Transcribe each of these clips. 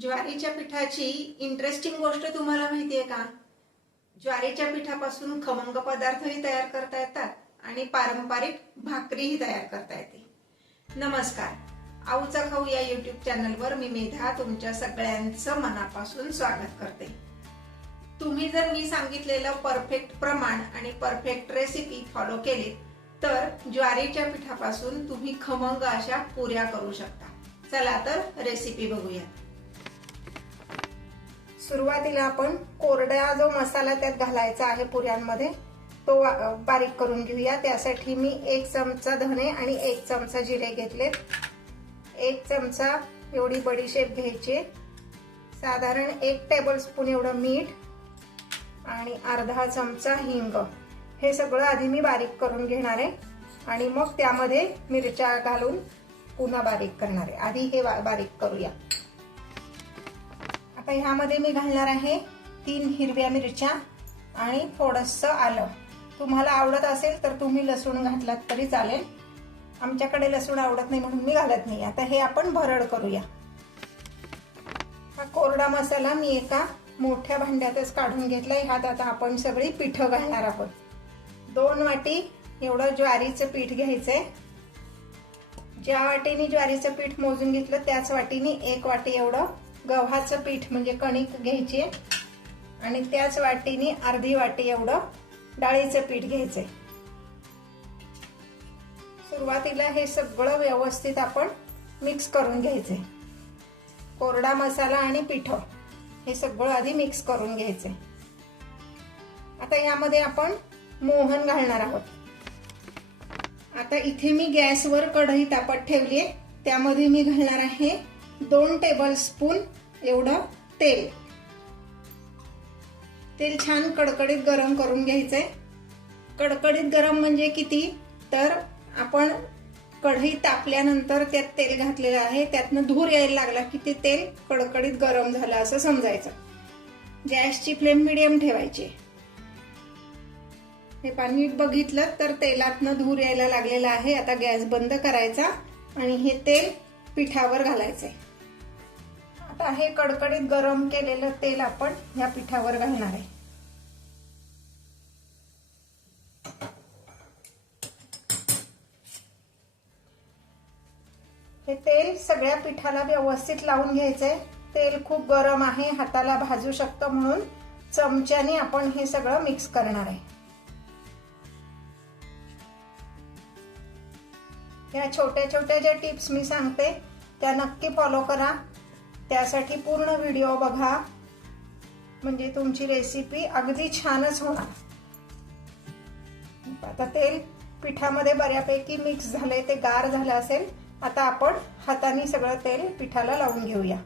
ज्वारीच्या पिठाची इंटरेस्टिंग गोष्ट तुम्हाला माहिती आहे का? ज्वारीच्या पिठापासून खमंग पदार्थही तयार करता येतात आणि पारंपरिक भाकरीही तयार करता येते. नमस्कार, आऊचा खाऊ या युट्यूब चॅनलवर मी मेधा तुमच्या सगळ्यांचं मनापासून स्वागत करते. तुम्ही जर मी सांगितलेलं परफेक्ट प्रमाण आणि परफेक्ट रेसिपी फॉलो केली तर ज्वारीच्या पिठापासून तुम्ही खमंग अशा पुऱ्या करू शकता. चला तर रेसिपी बघूया. सुरुवातीला आपण कोरडा जो मसाला त्यात घालायचा आहे पुऱ्यांमध्ये तो बारीक करून घेऊया. त्यासाठी मी 1 चमचा धने आणि 1 चमचा जिरे घेतले. 1 चमचा एवढी बडीशेप घ्यायची, साधारण 1 टेबलस्पून एवढं मीठ आणि अर्धा चमचा हिंग. हे सगळं आधी मी बारीक करून घेणार आहे आणि मग त्यामध्ये मिरच्या घालून पुन्हा बारीक करणार आहे. आधी हे बारीक करूया. आता ह्यामध्ये मी घालणार आहे 3 हिरव्या मिरच्या आणि थोडंसं आलं. तुम्हाला आवडत असेल तर तुम्ही लसूण घातलात तरी चालेल. आमच्याकडे लसूण आवडत नाही म्हणून मी घालत नाही. आता हे आपण भरड करूया. हा कोरडा मसाला मी एका मोठ्या भांड्यातच काढून घेतलाय. ह्यात आता आपण सगळी पिठं घालणार आहोत. 2 वाटी एवढं ज्वारीचं पीठ घ्यायचंय. ज्या वाटीने ज्वारीचं पीठ मोजून घेतलं त्याच वाटीने 1 वाटी एवढं गव्हाचं पीठ म्हणजे कणिक घ्यायची आणि त्याच वाटीने अर्धी वाटी एवढं डाळीचं पीठ घ्यायचंय. सुरुवातीला हे सगळं व्यवस्थित आपण मिक्स करून घ्यायचंय. कोरडा मसाला आणि पीठ हे सगळं आधी मिक्स करून घ्यायचंय. आता यामध्ये आपण मोहन घालणार आहोत. आता इथे मी गॅसवर कढई तापत ठेवली आहे. त्यामध्ये मी घालणार आहे 2 टेबलस्पून एवढं तेल. तेल छान कडकडीत गरम करून घ्यायचंय. कडकडीत गरम म्हणजे किती, तर आपण कढई तापल्यानंतर त्यात तेल घातलेलं आहे, त्यातनं धूर यायला लागला की ते तेल कडकडीत गरम झालं असं समजायचं. गॅसची फ्लेम मीडियम ठेवायची. हे पाणी बघितलं तर तेलातनं धूर यायला लागलेला आहे. आता गॅस बंद करायचा आणि हे तेल पिठावर घालायचंय. आता हे कडकडीत गरम केलेलं तेल आपण या पिठावर घालणार आहे. हे तेल सगळ्या पिठाला व्यवस्थित लावून घ्यायचंय. तेल खूप गरम आहे, हाताला भाजू शकतं, म्हणून चमच्याने आपण हे सगळं मिक्स करणार आहे. या छोट्या छोट्या ज्या टिप्स मी सांगते त्या नक्की फॉलो करा. त्यासाठी पूर्ण व्हिडिओ बघा, म्हणजे तुमची रेसिपी अगदी छानच होणार. आता तेल पिठामध्ये बऱ्यापैकी मिक्स झाले, ते गार झालं असेल. आता आपण हाताने सगळं तेल पिठाला लावून घेऊया.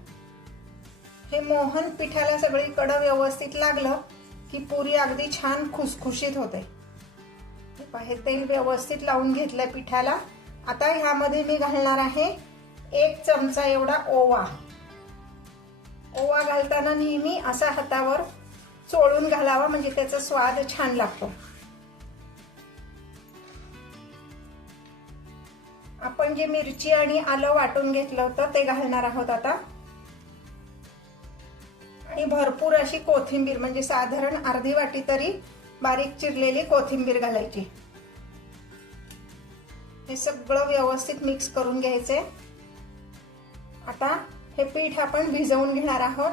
हे मोहन पिठाला सगळीकडे व्यवस्थित लागलं की पुरी अगदी छान खुसखुशीत होते. हे तेल व्यवस्थित लावून घेतलंय पिठाला. आता ह्यामध्ये मी घालणार आहे 1 चमचा एवढा ओवा. ओवा घालताना नेहमी असा हातावर चोळून घालावा, म्हणजे त्याचा स्वाद छान लागतो. आपण जे मिरची आणि आलं वाटून घेतलं होतं ते घालणार आहोत आता. आणि भरपूर अशी कोथिंबीर, म्हणजे साधारण अर्धी वाटी तरी बारीक चिरलेली कोथिंबीर घालायची. हे सगळं व्यवस्थित मिक्स करून घ्यायचे. आता हे पीठ आपण भिजवून घेणार आहोत.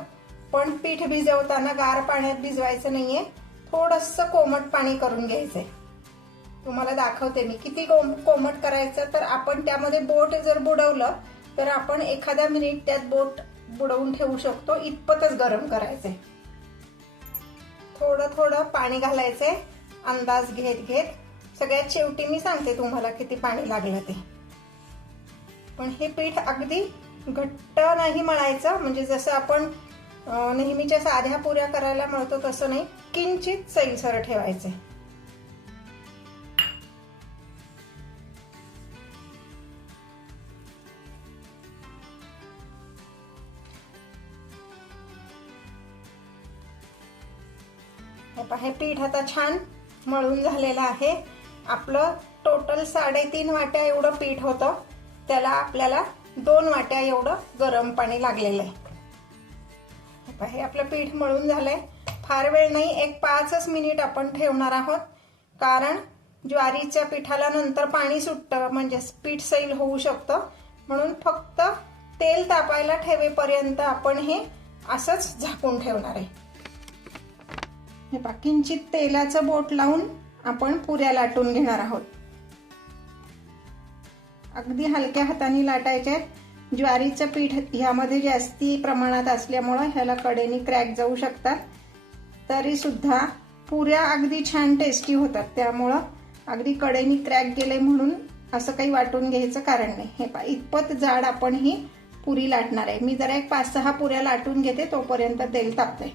पण पीठ भिजवताना गार पाण्यात भिजवायचं नाहीये, थोडंसं कोमट पाणी करून घ्यायचंय. तुम्हाला दाखवते मी किती कोमट करायचं. तर आपण त्यामध्ये बोट जर बुडवलं तर आपण एखादा मिनिट त्यात बोट बुडवून ठेवू शकतो, इतपतच गरम करायचंय. थोडं थोडं पाणी घालायचंय अंदाज घेत घेत. सगळ्यात शेवटी मी सांगते तुम्हाला किती पाणी लागलं ते. पण हे पीठ अगदी घट्ट नाही मळायचं, म्हणजे जसं आपण नेहमीच्या साध्या पुऱ्या करायला मळतो तसं नाही, किंचित सैलसर ठेवायचे. हे पीठ आता छान मळून झालेलं आहे. आपलं टोटल 3.5 वाट्या एवढं पीठ होतं, त्याला आपल्याला 2 वाट्या एवढं गरम पाणी लागलेलं आहे. हे आपलं पीठ मळून झालंय. फार वेळ नाही, एक 5 मिनिट आपण ठेवणार आहोत, कारण ज्वारीच्या पिठाला नंतर पाणी सुटतं, म्हणजे पीठ सैल होऊ शकतं. म्हणून फक्त तेल तापायला ठेवेपर्यंत आपण हे असंच झाकून ठेवणार आहे. हे पहा, किंचित तेलाचं बोट लावून आपण पुऱ्या लाटून घेणार आहोत. अगदी हलक्या हाताने लाटायचे. ज्वारीचं पीठ ह्यामध्ये जास्ती प्रमाणात असल्यामुळं ह्याला कडेने क्रॅक जाऊ शकतात, तरी सुद्धा पुऱ्या अगदी छान टेस्टी होतात. त्यामुळं अगदी कडेने क्रॅक गेले म्हणून असं काही वाटून घ्यायचं कारण नाही. हे पहा, इतपत जाड आपण ही पुरी लाटणार आहे. मी जरा एक 5-6 पुऱ्या लाटून घेते, तोपर्यंत तेल तापतंय.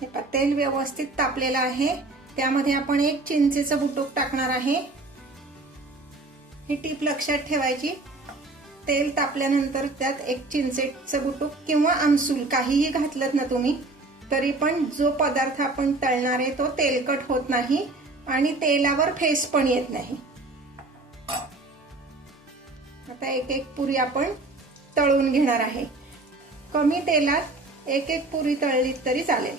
हे पहा, तेल व्यवस्थित तापलेलं आहे. त्यामध्ये आपण एक चिंचेचं बुटूक टाकणार आहे. ही टीप लक्षात ठेवायची. तेल तापल्यानंतर त्यात एक चिंचेचं बुटूक किंवा आमसूल काहीही घातलं ना तुम्ही, तरी पण जो पदार्थ आपण तळणार आहे तो तेलकट होत नाही आणि तेलावर फेस पण येत नाही. आता एक एक पुरी आपण तळून घेणार आहे. कमी तेलात एक एक पुरी तळली तरी चालेल.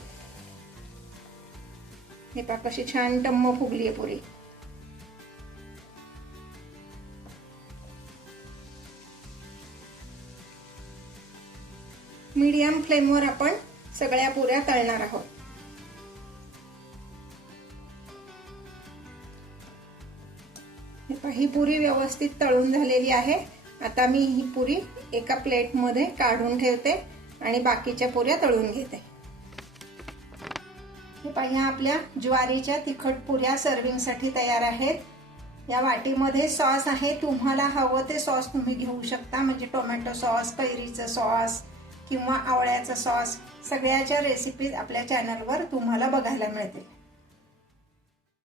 हे पहा, कशी छान टम्म फुगली आहे पुरी. मीडियम फ्लेमवर आपण सगळ्या पुऱ्या तळणार आहोत. ही पुरी व्यवस्थित तळून झालेली आहे. आता मी ही पुरी एका प्लेटमध्ये काढून ठेवते आणि बाकीच्या पुऱ्या तळून घेते. हे पहा, आपल्या ज्वारीच्या तिखट पुऱ्या सर्विंगसाठी तयार आहेत. या वाटीमध्ये सॉस आहे. तुम्हाला हवं ते सॉस तुम्ही घेऊ शकता, म्हणजे टोमॅटो सॉस, कैरीचं सॉस किंवा आवळ्याचा सॉस. सगळ्याच्या रेसिपीज आपल्या चॅनलवर तुम्हाला बघायला मिळतील.